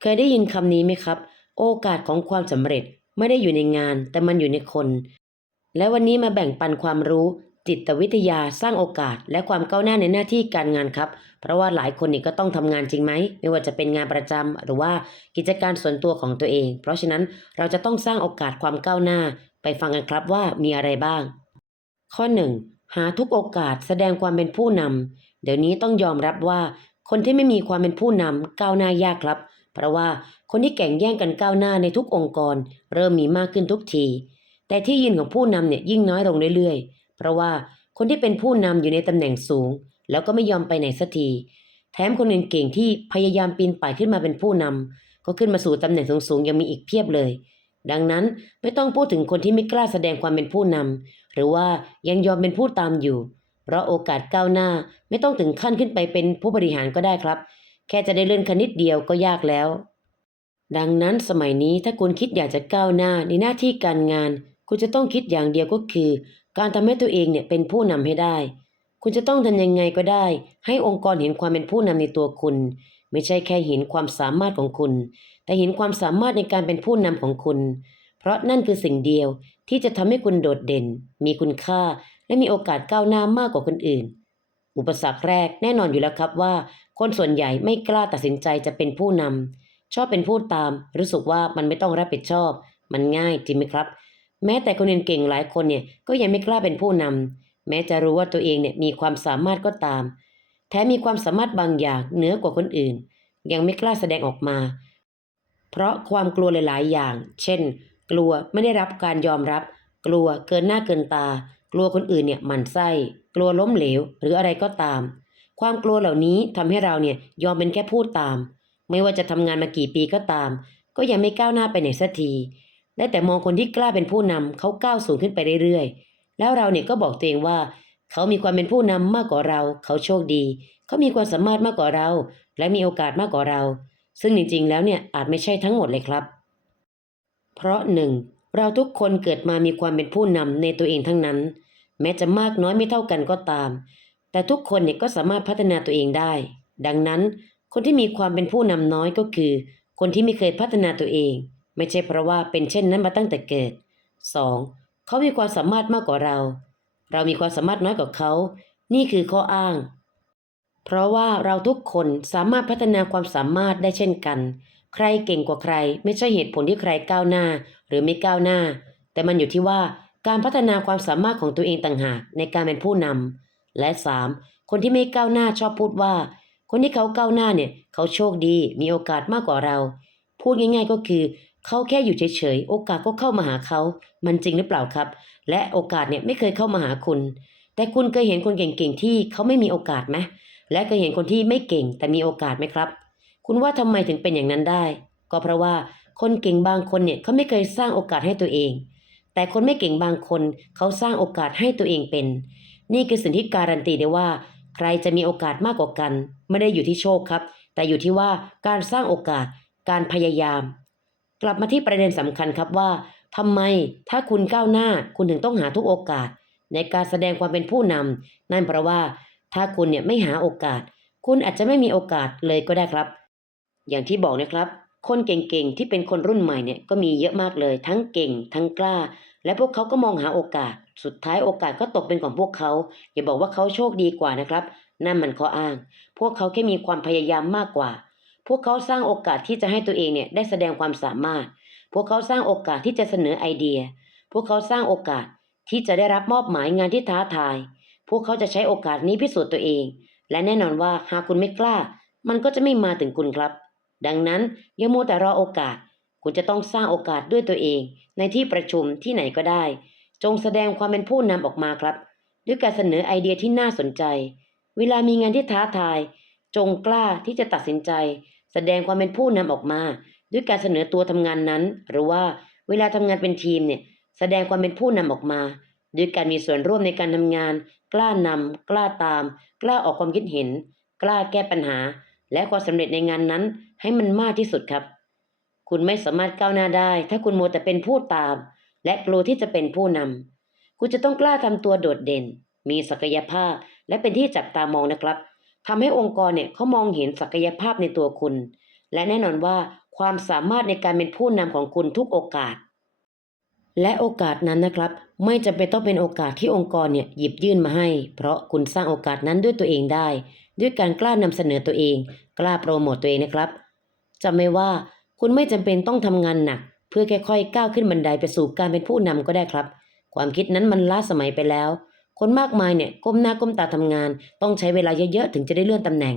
เคยได้ยินคำนี้ไหมครับ โอกาสของความสำเร็จไม่ได้อยู่ในงาน แต่มันอยู่ในคน และวันนี้มาแบ่งปันความรู้ จิตวิทยาสร้างโอกาส และความก้าวหน้าในหน้าที่การงานครับ เพราะว่าหลายคนนี่ก็ต้องทำงานจริงไหม ไม่ว่าจะเป็นงานประจำหรือว่ากิจการส่วนตัวของตัวเอง เพราะฉะนั้นเราจะต้องสร้างโอกาสความก้าวหน้า ไปฟังกันครับว่ามีอะไรบ้าง ข้อ 1. หาทุกโอกาสแสดงความเป็นผู้นำเดี๋ยวนี้ต้องยอมรับว่าคนที่ไม่มีความเป็นผู้นำก้าวหน้ายากครับ เพราะว่าคนที่แข่งแย่งกันก้าวหน้าในทุกองค์กร เริ่มมีมากขึ้นทุกที แต่ที่ยืนของผู้นำเนี่ยยิ่งน้อยลงเรื่อยๆ เพราะว่าคนที่เป็นผู้นำอยู่ในตำแหน่งสูง แล้วก็ไม่ยอมไปไหนสักที แถมคนเก่งที่พยายามปีนป่ายขึ้นมาเป็นผู้นำก็ขึ้นมาสู่ตำแหน่งสูงๆยังมีอีกเพียบเลย ดังนั้นไม่ต้องพูดถึงคนที่ไม่กล้าแสดงความเป็นผู้นำหรือว่ายังยอมเป็นผู้ตามอยู่ เพราะโอกาสก้าวหน้าไม่ต้องถึงขั้นขึ้นไปเป็นผู้บริหารก็ได้ครับ แค่จะได้เลื่อนขั้นนิดเดียวก็ยากแล้ว ดังนั้นสมัยนี้ถ้าคุณคิดอยากจะก้าวหน้าในหน้าที่การงาน คุณจะต้องคิดอย่างเดียวก็คือ การทำให้ตัวเองเนี่ยเป็นผู้นำให้ได้ คุณจะต้องทำยังไงก็ได้ ให้องค์กรเห็นความเป็นผู้นำในตัวคุณ ไม่ใช่แค่เห็นความสามารถของคุณ แต่เห็นความสามารถในการเป็นผู้นำของคุณ เพราะนั่นคือสิ่งเดียวที่จะทำให้คุณโดดเด่น มีคุณค่า และมีโอกาสก้าวหน้ามากกว่าคนอื่น อุปสรรคแรกแน่นอนอยู่แล้วครับว่า คนส่วนใหญ่ไม่กล้าตัดสินใจจะเป็นผู้นำชอบเป็นผู้ตาม รู้สึกว่ามันไม่ต้องรับผิดชอบ มันง่ายจริงไหมครับ แม้แต่คนเรียนเก่งหลายคนเนี่ยก็ยังไม่กล้าเป็นผู้นำแม้จะรู้ว่าตัวเองเนี่ยมีความสามารถก็ตาม แถมมีความสามารถบางอย่างเหนือกว่าคนอื่น ยังไม่กล้าแสดงออกมา เพราะความกลัวหลาย ๆ อย่าง เช่น กลัวไม่ได้รับการยอมรับ กลัวเกินหน้าเกินตา กลัวคนอื่นเนี่ยหมั่นไส้กลัวล้มเหลว หรืออะไรก็ตาม ความกลัวเหล่านี้ทำให้เราเนี่ยยอมเป็นแค่พูดตาม ไม่ว่าจะทำงานมากี่ปีก็ตาม ก็ยังไม่ก้าวหน้าไปไหนสักทีได้แต่มองคนที่กล้าเป็นผู้นำเขาก้าวสูงขึ้นไปเรื่อยๆ แล้วเราเนี่ยก็บอกตัวเองว่า เขามีความเป็นผู้นำมากกว่าเรา เขาโชคดี เขามีความสามารถมากกว่าเรา และมีโอกาสมากกว่าเรา ซึ่งจริงๆ แล้วเนี่ยอาจไม่ใช่ทั้งหมดเลยครับ เพราะหนึ่งเราทุกคนเกิดมามีความเป็นผู้นำในตัวเองทั้งนั้น แม้จะมากน้อยไม่เท่ากันก็ตาม แต่ทุกคนเนี่ยก็สามารถพัฒนาตัวเองได้ ดังนั้นคนที่มีความเป็นผู้นำน้อยก็คือ คนที่ไม่เคยพัฒนาตัวเอง ไม่ใช่เพราะว่าเป็นเช่นนั้นมาตั้งแต่เกิด 2. เขามีความสามารถมากกว่าเรา เรามีความสามารถน้อยกว่าเขา นี่คือข้ออ้าง เพราะว่าเราทุกคนสามารถพัฒนาความสามารถได้เช่นกัน ใครเก่งกว่าใคร ไม่ใช่เหตุผลที่ใครก้าวหน้า หรือไม่ก้าวหน้า แต่มันอยู่ที่ว่า การพัฒนาความสามารถของตัวเองต่างหากในการเป็นผู้นำและ 3. คนที่ไม่ก้าวหน้าชอบพูดว่า คนที่เขาก้าวหน้าเนี่ยเขาโชคดีมีโอกาสมากกว่าเรา พูดง่ายๆก็คือ เขาแค่อยู่เฉยๆโอกาสก็เข้ามาหาเขา มันจริงหรือเปล่าครับ และโอกาสเนี่ยไม่เคยเข้ามาหาคุณ แต่คุณเคยเห็นคนเก่งๆที่เขาไม่มีโอกาสไหมและเคยเห็นคนที่ไม่เก่งแต่มีโอกาสไหมครับ คุณว่าทำไมถึงเป็นอย่างนั้นได้ ก็เพราะว่าคนเก่งบางคนเนี่ยเขาไม่เคยสร้างโอกาสให้ตัวเอง แต่คนไม่เก่งบางคนเขาสร้างโอกาสให้ตัวเองเป็น นี่คือสิ่งที่การันตีได้ว่า ใครจะมีโอกาสมากกว่ากัน ไม่ได้อยู่ที่โชคครับ แต่อยู่ที่ว่าการสร้างโอกาส การพยายาม กลับมาที่ประเด็นสำคัญครับว่าทำไมถ้าคุณก้าวหน้าคุณถึงต้องหาทุกโอกาส ในการแสดงความเป็นผู้นำนั่นเพราะว่าถ้าคุณเนี่ยไม่หาโอกาส คุณอาจจะไม่มีโอกาสเลยก็ได้ครับ อย่างที่บอกนะครับ คนเก่งๆที่เป็นคนรุ่นใหม่เนี่ยก็มีเยอะมากเลย ทั้งเก่ง ทั้งกล้า และพวกเขาก็มองหาโอกาส สุดท้ายโอกาสก็ตกเป็นของพวกเขา อย่าบอกว่าเขาโชคดีกว่านะครับ นั่นมันข้ออ้าง พวกเขาแค่มีความพยายามมากกว่า พวกเขาสร้างโอกาสที่จะให้ตัวเองเนี่ยได้แสดงความสามารถ พวกเขาสร้างโอกาสที่จะเสนอไอเดีย พวกเขาสร้างโอกาสที่จะได้รับมอบหมายงานที่ท้าทาย พวกเขาจะใช้โอกาสนี้พิสูจน์ตัวเอง และแน่นอนว่าหากคุณไม่กล้า มันก็จะไม่มาถึงคุณครับ ดังนั้นอย่ามัวแต่รอโอกาส คุณจะต้องสร้างโอกาสด้วยตัวเอง ในที่ประชุมที่ไหนก็ได้ จงแสดงความเป็นผู้นำออกมาครับ ด้วยการเสนอไอเดียที่น่าสนใจ เวลามีงานที่ท้าทาย จงกล้าที่จะตัดสินใจ แสดงความเป็นผู้นำออกมา ด้วยการเสนอตัวทำงานนั้น หรือว่าเวลาทำงานเป็นทีมเนี่ยแสดงความเป็นผู้นำออกมาด้วยการมีส่วนร่วมในการทำงาน กล้านำกล้าตาม กล้าออกความคิดเห็น กล้าแก้ปัญหา และความสำเร็จในงานนั้น ให้มันมากที่สุดครับ คุณไม่สามารถก้าวหน้าได้ ถ้าคุณโมวแต่เป็นผู้ตาม และกลัวที่จะเป็นผู้นำคุณจะต้องกล้าทำตัวโดดเด่น มีศักยภาพ และเป็นที่จับตามองนะครับทำให้องค์กรเนี่ยเขามองเห็นศักยภาพในตัวคุณ และแน่นอนว่าความสามารถในการเป็นผู้นำของคุณทุกโอกาส และโอกาสนั้นนะครับ ไม่จำเป็นต้องเป็นโอกาสที่องค์กรเนี่ยหยิบยื่นมาให้ เพราะคุณสร้างโอกาสนั้นด้วยตัวเองได้ ด้วยการกล้านำเสนอตัวเอง กล้าโปรโมตตัวเองนะครับ จำไว้ว่าคุณไม่จำเป็นต้องทำงานหนัก เพื่อค่อยๆก้าวขึ้นบันไดไปสู่การเป็นผู้นำก็ได้ครับ ความคิดนั้นมันล้าสมัยไปแล้ว คนมากมายเนี่ยก้มหน้าก้มตาทำงาน ต้องใช้เวลาเยอะๆถึงจะได้เลื่อนตำแหน่ง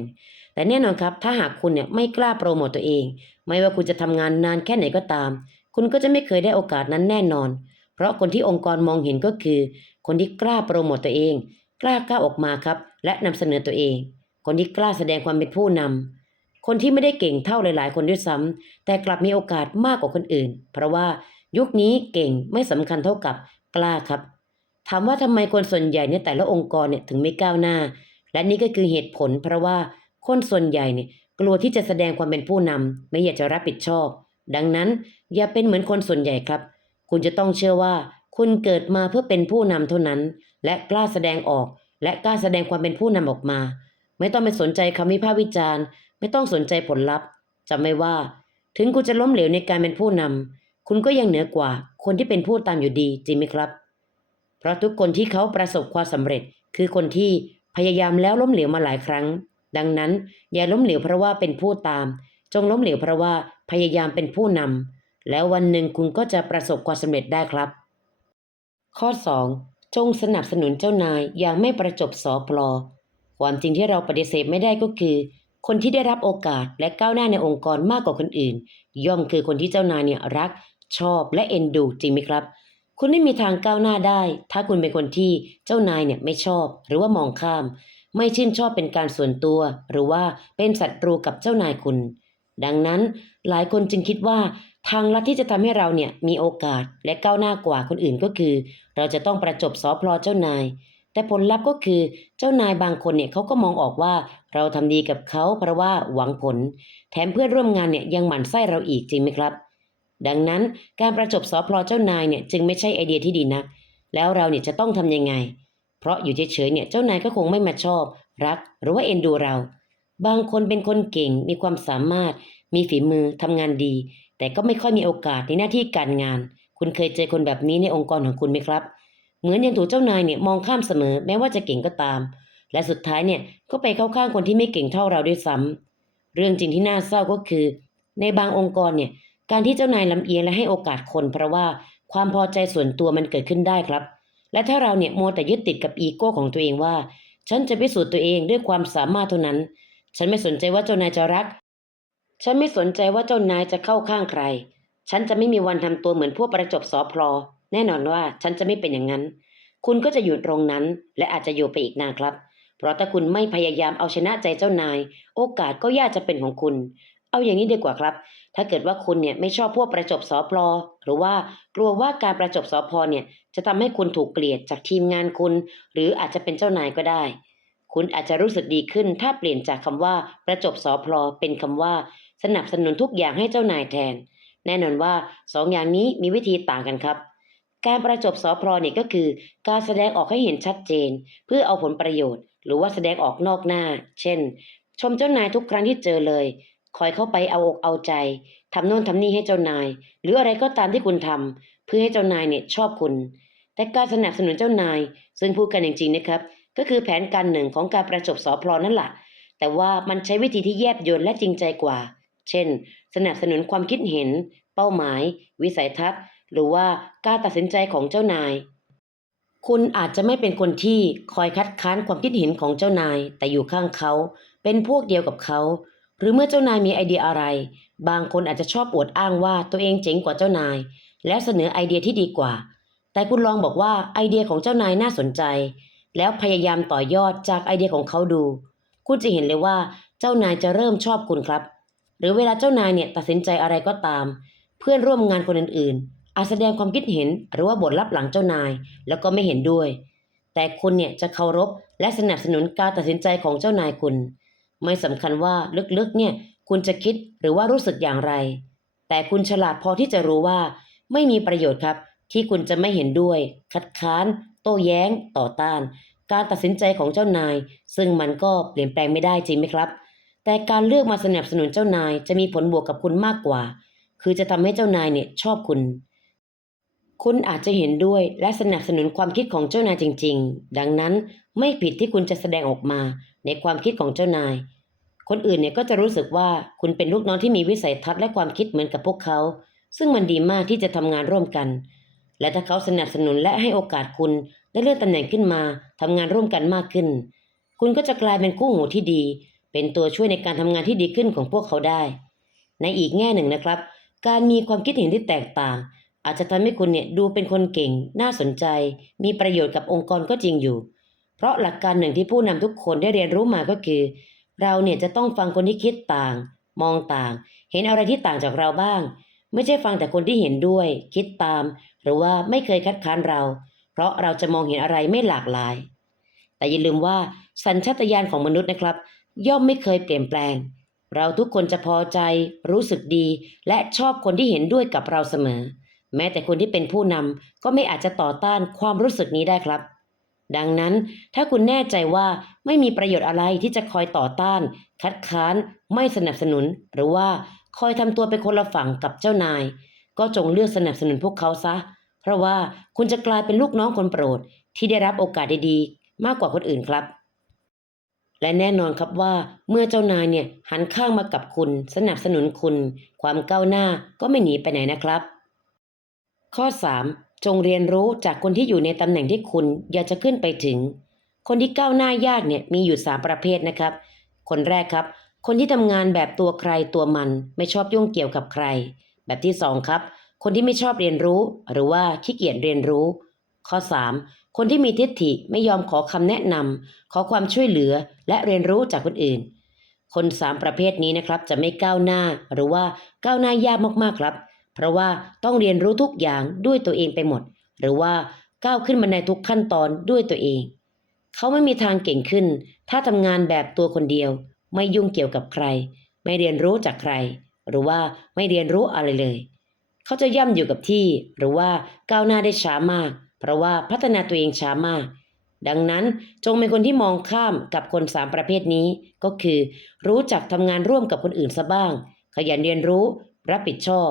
แต่แน่นอนครับ ถ้าหากคุณเนี่ยไม่กล้าโปรโมตตัวเอง ไม่ว่าคุณจะทำงานนานแค่ไหนก็ตาม คุณก็จะไม่เคยได้โอกาสนั้นแน่นอน เพราะคนที่องค์กรมองเห็นก็คือ คนที่กล้าโปรโมตตัวเอง กล้าก้าวออกมาครับ และนำเสนอตัวเอง คนที่กล้าแสดงความเป็นผู้นำ คนที่ไม่ได้เก่งเท่าหลาย ๆ คนด้วยซ้ำแต่กลับมีโอกาสมากกว่าคนอื่น เพราะว่ายุคนี้เก่งไม่สำคัญเท่ากับกล้าครับ ถามว่าทำไมคนส่วนใหญ่ในแต่ละองค์กรเนี่ยถึงไม่ก้าวหน้า และนี่ก็คือเหตุผล เพราะว่าคนส่วนใหญ่เนี่ยกลัวที่จะแสดงความเป็นผู้นำไม่อยากจะรับผิดชอบ ดังนั้นอย่าเป็นเหมือนคนส่วนใหญ่ครับ คุณจะต้องเชื่อว่า คุณเกิดมาเพื่อเป็นผู้นำเท่านั้น และกล้าแสดงออก และกล้าแสดงความเป็นผู้นำออกมา ไม่ต้องไปสนใจคำวิพากษ์วิจารณ์ ไม่ต้องสนใจผลลัพธ์จำไว้ว่า ถึงคุณจะล้มเหลวในการเป็นผู้นำคุณก็ยังเหนือกว่าคนที่เป็นผู้ตามอยู่ดีจริงไหมครับ เพราะทุกคนที่เขาประสบความสำเร็จคือคนที่พยายามแล้วล้มเหลวมาหลายครั้ง ดังนั้น อย่าล้มเหลวเพราะว่าเป็นผู้ตาม จงล้มเหลวเพราะว่าพยายามเป็นผู้นำแล้ววันหนึ่งคุณก็จะประสบความสำเร็จได้ครับ ข้อ 2. จงสนับสนุนเจ้านายอย่างไม่ประจบสอพลอความจริงที่เราปฏิเสธไม่ได้ก็คือ คนที่ได้รับโอกาสและก้าวหน้าในองค์กรมากกว่าคนอื่น ย่อมคือคนที่เจ้านายเนี่ยรัก ชอบและเอ็นดูจริงไหมครับ คุณไม่มีทางก้าวหน้าได้ ถ้าคุณเป็นคนที่เจ้านายเนี่ยไม่ชอบ หรือว่ามองข้าม ไม่ชื่นชอบเป็นการส่วนตัว หรือว่าเป็นศัตรูกับเจ้านายคุณ ดังนั้นหลายคนจึงคิดว่าทางลัดที่จะทำให้เราเนี่ยมีโอกาสและก้าวหน้ากว่าคนอื่นก็คือ เราจะต้องประจบสอพลอเจ้านาย แต่ผลลัพธ์ก็คือเจ้านายบางคนเนี่ยเขาก็มองออกว่าเราทำดีกับเขาเพราะว่าหวังผล แถมเพื่อนร่วมงานเนี่ยยังหมั่นไส้เราอีกจริงไหมครับ ดังนั้นการประจบสอพลอเจ้านายเนี่ยจึงไม่ใช่ไอเดียที่ดีนัก แล้วเราเนี่ยจะต้องทำยังไง เพราะอยู่เฉยๆเนี่ยเจ้านายก็คงไม่มาชอบ รักหรือว่าเอ็นดูเรา บางคนเป็นคนเก่งมีความสามารถ มีฝีมือทำงานดี แต่ก็ไม่ค่อยมีโอกาสในหน้าที่การงาน คุณเคยเจอคนแบบนี้ในองค์กรของคุณไหมครับ เหมือนยังถูกเจ้านายเนี่ยมองข้ามเสมอแม้ว่าจะเก่งก็ตาม และสุดท้ายเนี่ยก็ไปเข้าข้างคนที่ไม่เก่งเท่าเราด้วยซ้ำเรื่องจริงที่น่าเศร้าก็คือ ในบางองค์กรเนี่ยการที่เจ้านายลำเอียงและให้โอกาสคนเพราะว่าความพอใจส่วนตัวมันเกิดขึ้นได้ครับ และถ้าเราเนี่ยโมแต่ยึดติดกับอีโก้ของตัวเองว่า ฉันจะพิสูจน์ตัวเองด้วยความสามารถเท่านั้น ฉันไม่สนใจว่าเจ้านายจะรัก ฉันไม่สนใจว่าเจ้านายจะเข้าข้างใคร ฉันจะไม่มีวันทำตัวเหมือนพวกประจบสอพลอ แน่นอนว่าฉันจะไม่เป็นอย่างนั้น คุณก็จะอยู่ตรงนั้น และอาจจะอยู่ไปอีกนานครับ เพราะถ้าคุณไม่พยายามเอาชนะใจเจ้านาย โอกาสก็ยากจะเป็นของคุณ เอาอย่างนี้ดีกว่าครับ ถ้าเกิดว่าคุณเนี่ยไม่ชอบพวกประจบสอพลอหรือว่ากลัวว่าการประจบสอพอเนี่ยจะทำให้คุณถูกเกลียดจากทีมงานคุณ หรืออาจจะเป็นเจ้านายก็ได้ คุณอาจจะรู้สึกดีขึ้น ถ้าเปลี่ยนจากคำว่าประจบสอพลอเป็นคำว่า สนับสนุนทุกอย่างให้เจ้านายแทน แน่นอนว่าสองอย่างนี้มีวิธีต่างกันครับ การประจบสอพลอเนี่ยก็คือ การแสดงออกให้เห็นชัดเจน เพื่อเอาผลประโยชน์ หรือว่าแสดงออกนอกหน้า เช่น ชมเจ้านายทุกครั้งที่เจอเลย คอยเข้าไปเอาอกเอาใจทำโน่นทำนี่ให้เจ้านาย หรืออะไรก็ตามที่คุณทำเพื่อให้เจ้านายเนี่ยชอบคุณ แต่การสนับสนุนเจ้านาย ซึ่งพูดกันจริงๆนะครับ ก็คือแผนการหนึ่งของการประจบสอพลอนั่นแหละแต่ว่ามันใช้วิธีที่แยบยลและจริงใจกว่า เช่น สนับสนุนความคิดเห็น เป้าหมาย วิสัยทัศน์ หรือว่าการตัดสินใจของเจ้านาย คุณอาจจะไม่เป็นคนที่คอยคัดค้านความคิดเห็นของเจ้านาย แต่อยู่ข้างเขา เป็นพวกเดียวกับเขา หรือเมื่อเจ้านายมีไอเดียอะไร บางคนอาจจะชอบอวดอ้างว่าตัวเองเจ๋งกว่าเจ้านาย และเสนอไอเดียที่ดีกว่า แต่คุณลองบอกว่าไอเดียของเจ้านายน่าสนใจ แล้วพยายามต่อยอดจากไอเดียของเขาดู คุณจะเห็นเลยว่าเจ้านายจะเริ่มชอบคุณครับ หรือเวลาเจ้านายเนี่ยตัดสินใจอะไรก็ตาม เพื่อนร่วมงานคนอื่น อาจแสดงความคิดเห็นหรือว่าบทลับหลังเจ้านาย แล้วก็ไม่เห็นด้วย แต่คุณเนี่ยจะเคารพและสนับสนุนการตัดสินใจของเจ้านายคุณ ไม่สำคัญว่าลึกๆ เนี่ยคุณจะคิดหรือว่ารู้สึกอย่างไร แต่คุณฉลาดพอที่จะรู้ว่า ไม่มีประโยชน์ครับ ที่คุณจะไม่เห็นด้วย คัดค้าน โต้แย้ง ต่อต้าน การตัดสินใจของเจ้านาย ซึ่งมันก็เปลี่ยนแปลงไม่ได้จริงไหมครับ แต่การเลือกมาสนับสนุนเจ้านายจะมีผลบวกกับคุณมากกว่า คือจะทำให้เจ้านายเนี่ยชอบคุณ คุณอาจจะเห็นด้วยและสนับสนุนความคิดของเจ้านายจริง ๆ ดังนั้นไม่ผิดที่คุณจะแสดงออกมาในความคิดของเจ้านาย คนอื่นเนี่ยก็จะรู้สึกว่าคุณเป็นลูกน้องที่มีวิสัยทัศน์และความคิดเหมือนกับพวกเขา ซึ่งมันดีมากที่จะทำงานร่วมกัน และถ้าเขาสนับสนุนและให้โอกาสคุณได้เลื่อนตำแหน่งขึ้นมาทำงานร่วมกันมากขึ้น คุณก็จะกลายเป็นคู่หูที่ดี เป็นตัวช่วยในการทำงานที่ดีขึ้นของพวกเขาได้ ในอีกแง่หนึ่งนะครับ การมีความคิดเห็นที่แตกต่าง อาจจะทำให้คุณเนี่ยดูเป็นคนเก่ง น่าสนใจ มีประโยชน์กับองค์กรก็จริงอยู่ เพราะหลักการหนึ่งที่ผู้นำทุกคนได้เรียนรู้มาก็คือ เราเนี่ยจะต้องฟังคนที่คิดต่าง มองต่าง เห็นอะไรที่ต่างจากเราบ้าง ไม่ใช่ฟังแต่คนที่เห็นด้วย คิดตาม หรือว่าไม่เคยคัดค้านเรา เพราะเราจะมองเห็นอะไรไม่หลากหลาย แต่อย่าลืมว่าสัญชาตญาณของมนุษย์นะครับ ย่อมไม่เคยเปลี่ยนแปลง เราทุกคนจะพอใจ รู้สึกดี และชอบคนที่เห็นด้วยกับเราเสมอ แม้แต่คนที่เป็นผู้นำก็ไม่อาจจะต่อต้านความรู้สึกนี้ได้ครับ ดังนั้นถ้าคุณแน่ใจว่าไม่มีประโยชน์อะไรที่จะคอยต่อต้าน คัดค้าน ไม่สนับสนุน หรือว่าคอยทำตัวเป็นคนละฝั่งกับเจ้านาย ก็จงเลือกสนับสนุนพวกเขาซะ เพราะว่าคุณจะกลายเป็นลูกน้องคนโปรด ที่ได้รับโอกาสดีๆ มากกว่าคนอื่นครับและแน่นอนครับว่าเมื่อเจ้านายเนี่ยหันข้างมากับคุณ สนับสนุนคุณ ความก้าวหน้าก็ไม่หนีไปไหนนะครับ ข้อ 3. จงเรียนรู้จากคนที่อยู่ในตำแหน่งที่คุณอยากจะขึ้นไปถึง คนที่ก้าวหน้ายากเนี่ยมีอยู่ 3 ประเภทนะครับ คนแรกครับ คนที่ทำงานแบบตัวใครตัวมัน ไม่ชอบยุ่งเกี่ยวกับใคร แบบที่ 2 ครับ คนที่ไม่ชอบเรียนรู้ หรือว่าขี้เกียจเรียนรู้ ข้อ 3. คนที่มีทิฏฐิไม่ยอมขอคำแนะนำขอความช่วยเหลือและเรียนรู้จากคนอื่น คนสามประเภทนี้นะครับจะไม่ก้าวหน้าหรือว่าก้าวหน้ายากมากๆครับ เพราะว่าต้องเรียนรู้ทุกอย่างด้วยตัวเองไปหมด หรือว่าก้าวขึ้นมาในทุกขั้นตอนด้วยตัวเอง เขาไม่มีทางเก่งขึ้น ถ้าทำงานแบบตัวคนเดียว ไม่ยุ่งเกี่ยวกับใคร ไม่เรียนรู้จากใคร หรือว่าไม่เรียนรู้อะไรเลย เขาจะย่ำอยู่กับที่หรือว่าก้าวหน้าได้ช้ามาก เพราะว่าพัฒนาตัวเองช้ามาก ดังนั้นจงเป็นคนที่มองข้ามกับคนสามประเภทนี้ ก็คือ รู้จักทำงานร่วมกับคนอื่นซะบ้าง ขยันเรียนรู้ รับผิดชอบ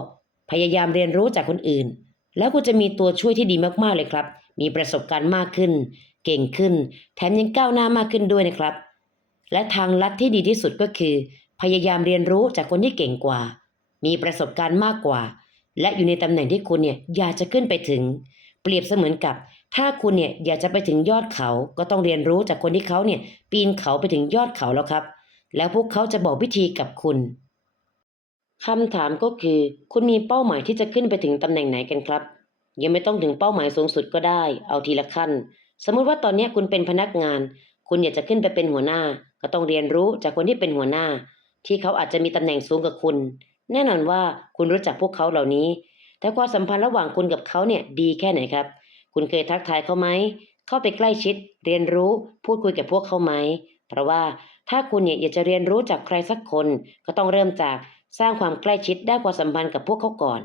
พยายามเรียนรู้จากคนอื่น แล้วคุณจะมีตัวช่วยที่ดีมากๆเลยครับ มีประสบการณ์มากขึ้น เก่งขึ้น แถมยังก้าวหน้ามากขึ้นด้วยนะครับ และทางลัดที่ดีที่สุดก็คือ พยายามเรียนรู้จากคนที่เก่งกว่า มีประสบการณ์มากกว่า และอยู่ในตำแหน่งที่คุณเนี่ยอยากจะขึ้นไปถึง เปรียบเสมือนกับ ถ้าคุณเนี่ยอยากจะไปถึงยอดเขาก็ต้องเรียนรู้จากคนที่เขาเนี่ยปีนเขาไปถึงยอดเขาแล้วครับ แล้วพวกเขาจะบอกวิธีกับคุณ คำถามก็คือ คุณมีเป้าหมายที่จะขึ้นไปถึงตำแหน่งไหนกันครับ ยังไม่ต้องถึงเป้าหมายสูงสุดก็ได้ เอาทีละขั้น สมมุติว่าตอนนี้คุณเป็นพนักงาน คุณอยากจะขึ้นไปเป็นหัวหน้า ก็ต้องเรียนรู้จากคนที่เป็นหัวหน้า ที่เขาอาจจะมีตำแหน่งสูงกว่าคุณ แน่นอนว่าคุณรู้จักพวกเขาเหล่านี้ แต่ความสัมพันธ์ระหว่างคุณกับเขาเนี่ยดีแค่ไหนครับ คุณเคยทักทายเขาไหม เข้าไปใกล้ชิด เรียนรู้ พูดคุยกับพวกเขาไหม เพราะว่าถ้าคุณเนี่ยอยากจะเรียนรู้จากใครสักคน ก็ต้องเริ่มจาก สร้างความใกล้ชิดได้ความสัมพันธ์กับพวกเขาก่อน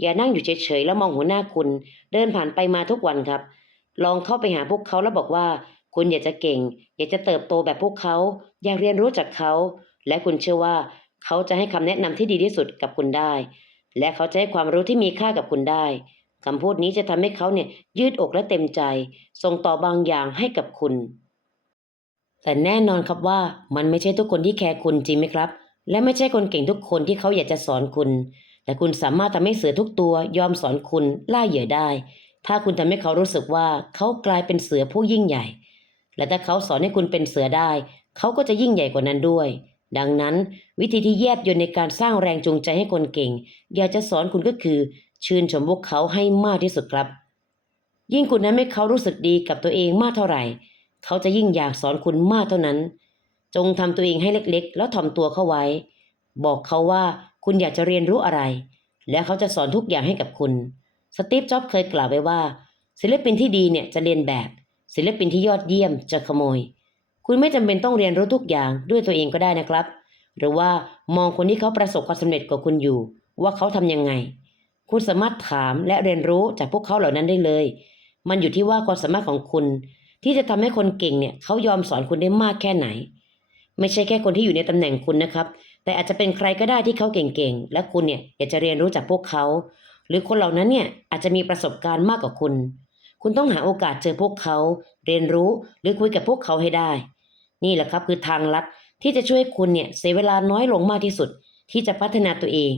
อย่านั่งอยู่เฉยๆแล้วมองหัวหน้าคุณ เดินผ่านไปมาทุกวันครับ ลองเข้าไปหาพวกเขาแล้วบอกว่า คุณอยากจะเก่ง อยากจะเติบโตแบบพวกเขา อยากเรียนรู้จากเขา และคุณเชื่อว่า เขาจะให้คำแนะนำที่ดีที่สุดกับคุณได้ และเขาจะให้ความรู้ที่มีค่ากับคุณได้คำพูดนี้จะทำให้เขาเนี่ยยืดอกและเต็มใจ ส่งต่อบางอย่างให้กับคุณ แต่แน่นอนครับว่ามันไม่ใช่ทุกคนที่แคร์คุณจริงไหมครับ และไม่ใช่คนเก่งทุกคนที่เขาอยากจะสอนคุณ แต่คุณสามารถทำให้เสือทุกตัวยอมสอนคุณล่าเหยื่อได้ ถ้าคุณทำให้เขารู้สึกว่าเขากลายเป็นเสือผู้ยิ่งใหญ่ และถ้าเขาสอนให้คุณเป็นเสือได้ เขาก็จะยิ่งใหญ่กว่านั้นด้วย ดังนั้น วิธีที่แยบยลในการสร้างแรงจูงใจให้คนเก่ง อยากจะสอนคุณก็คือ ชื่นชมพวกเขาให้มากที่สุดครับ ยิ่งคุณนั้นให้เขารู้สึกดีกับตัวเองมากเท่าไหร่ เขาจะยิ่งอยากสอนคุณมากเท่านั้น จงทำตัวเองให้เล็กๆ แล้วถ่อมตัวเข้าไว้ บอกเขาว่าคุณอยากจะเรียนรู้อะไร และเขาจะสอนทุกอย่างให้กับคุณ สตีฟ จ็อบเคยกล่าวไว้ว่า ศิลปินที่ดีเนี่ยจะเรียนแบบ ศิลปินที่ยอดเยี่ยมจะขโมย คุณไม่จำเป็นต้องเรียนรู้ทุกอย่างด้วยตัวเองก็ได้นะครับ หรือว่ามองคนที่เขาประสบความสำเร็จกว่าคุณอยู่ ว่าเขาทำยังไง คุณสามารถถามและเรียนรู้จากพวกเขาเหล่านั้นได้เลย มันอยู่ที่ว่าความสามารถของคุณ ที่จะทำให้คนเก่งเนี่ยเขายอมสอนคุณได้มากแค่ไหน ไม่ใช่แค่คนที่อยู่ในตำแหน่งคุณนะครับ แต่อาจจะเป็นใครก็ได้ที่เขาเก่งๆ และคุณเนี่ยอยากจะเรียนรู้จากพวกเขา หรือคนเหล่านั้นเนี่ยอาจจะมีประสบการณ์มากกว่าคุณ คุณต้องหาโอกาสเจอพวกเขา เรียนรู้หรือคุยกับพวกเขาให้ได้ นี่แหละครับคือทางลัดที่จะช่วยคุณเนี่ยเสียเวลาน้อยลงมากที่สุด ที่จะพัฒนาตัวเอง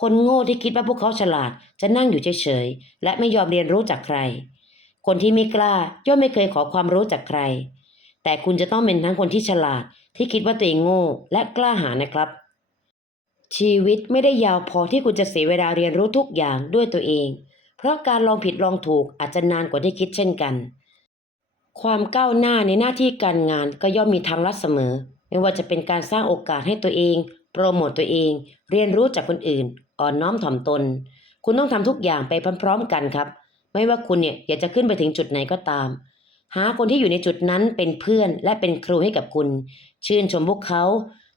คนโง่ที่คิดว่าพวกเขาฉลาดจะนั่งอยู่เฉยๆและไม่ยอมเรียนรู้จากใคร คนที่ไม่กล้าย่อมไม่เคยขอความรู้จากใคร แต่คุณจะต้องเป็นทั้งคนที่ฉลาด ที่คิดว่าตัวเองโง่และกล้าหาญนะครับ ชีวิตไม่ได้ยาวพอที่คุณจะเสียเวลาเรียนรู้ทุกอย่างด้วยตัวเอง เพราะการลองผิดลองถูกอาจจะนานกว่าที่คิดเช่นกัน ความก้าวหน้าในหน้าที่การงานก็ย่อมมีทางลัดเสมอ ไม่ว่าจะเป็นการสร้างโอกาสให้ตัวเอง โปรโมตตัวเอง เรียนรู้จากคนอื่น อ่อนน้อมถ่อมตน คุณต้องทำทุกอย่างไปพร้อม ๆ กันครับ ไม่ว่าคุณเนี่ยอยากจะขึ้นไปถึงจุดไหนก็ตาม หาคนที่อยู่ในจุดนั้นเป็นเพื่อนและเป็นครูให้กับคุณ ชื่นชมพวกเขา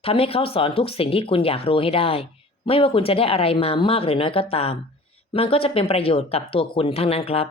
ทำให้เขาสอนทุกสิ่งที่คุณอยากรู้ให้ได้ ไม่ว่าคุณจะได้อะไรมามากหรือน้อยก็ตาม มันก็จะเป็นประโยชน์กับตัวคุณทั้งนั้นครับ